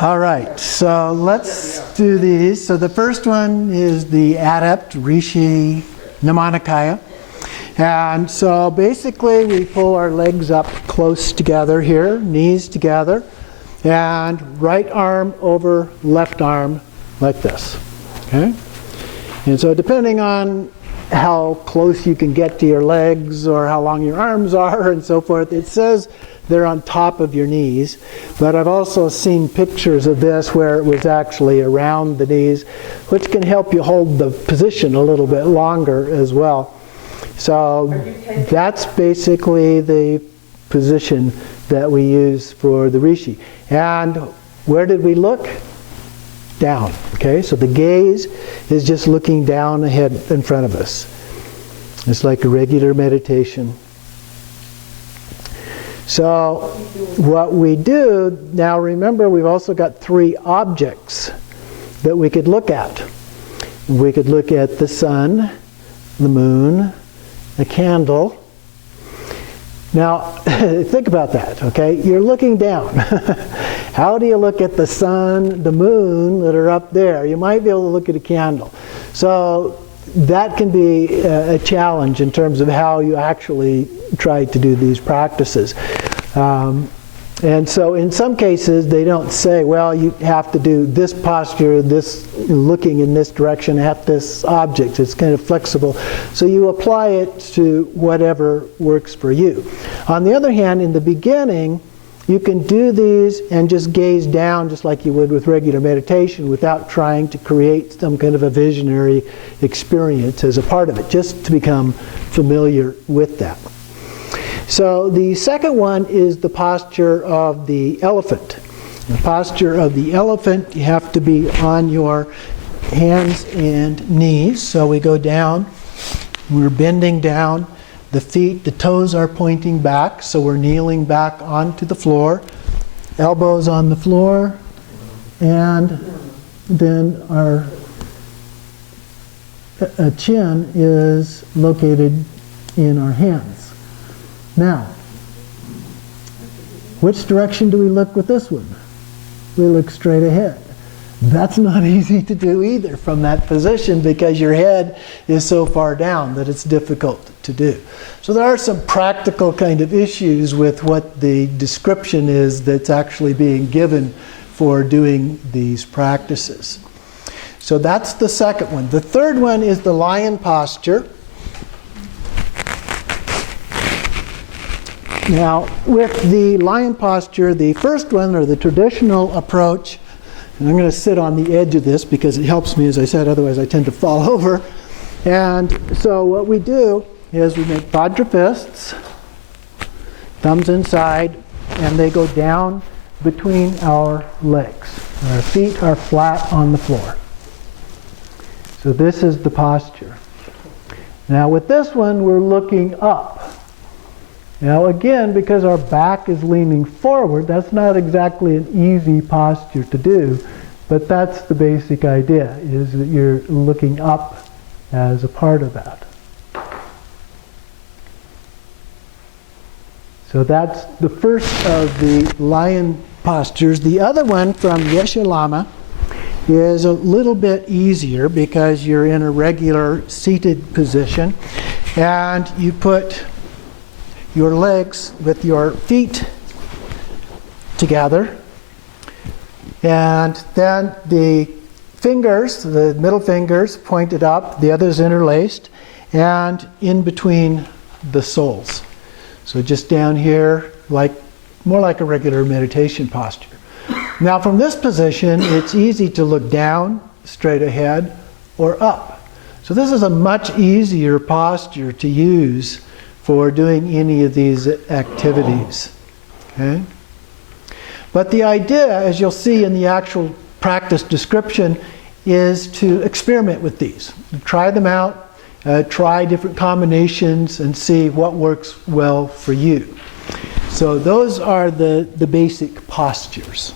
All right, so let's do these. So the first one is the adept, rishi, nirmanakaya. And so basically we pull our legs up close together here, knees together, and right arm over left arm like this. Okay? And so depending on how close you can get to your legs or how long your arms are and so forth, it says they're on top of your knees. But I've also seen pictures of this where it was actually around the knees, which can help you hold the position a little bit longer as well. So that's basically the position that we use for the rishi. And where did we look? Down. Okay, so the gaze is just looking down ahead in front of us. It's like a regular meditation. So what we do, now remember we've also got 3 objects that we could look at. We could look at the sun, the moon, a candle. Now, think about that, okay? You're looking down. How do you look at the sun, the moon that are up there? You might be able to look at a candle. So that can be a challenge in terms of how you actually try to do these practices. And so in some cases they don't say, well, you have to do this posture, this looking in this direction at this object. It's kind of flexible. So you apply it to whatever works for you. On the other hand, in the beginning, you can do these and just gaze down just like you would with regular meditation without trying to create some kind of a visionary experience as a part of it, just to become familiar with that. So the second one is the posture of the elephant. The posture of the elephant, you have to be on your hands and knees. So we go down, we're bending down, the feet, the toes are pointing back, so we're kneeling back onto the floor, elbows on the floor, and then our chin is located in our hands. Now, which direction do we look with this one? We look straight ahead. That's not easy to do either from that position because your head is so far down that it's difficult to do. So there are some practical kind of issues with what the description is that's actually being given for doing these practices. So that's the second one. The third one is the lion posture. Now, with the lion posture, the first one, or the traditional approach, and I'm going to sit on the edge of this because it helps me, as I said, otherwise I tend to fall over. And so what we do is we make Vajra fists, thumbs inside, and they go down between our legs. Our feet are flat on the floor. So this is the posture. Now with this one, we're looking up. Now again, because our back is leaning forward, that's not exactly an easy posture to do, but that's the basic idea, is that you're looking up as a part of that. So that's the first of the lion postures. The other one from Yeshe Lama is a little bit easier because you're in a regular seated position and you put your legs with your feet together, and then the fingers, the middle fingers pointed up, the others interlaced, and in between the soles. So just down here, more like a regular meditation posture. Now from this position, it's easy to look down, straight ahead, or up. So this is a much easier posture to use for doing any of these activities. Okay? But the idea, as you'll see in the actual practice description, is to experiment with these. Try them out, try different combinations, and see what works well for you. So those are the basic postures.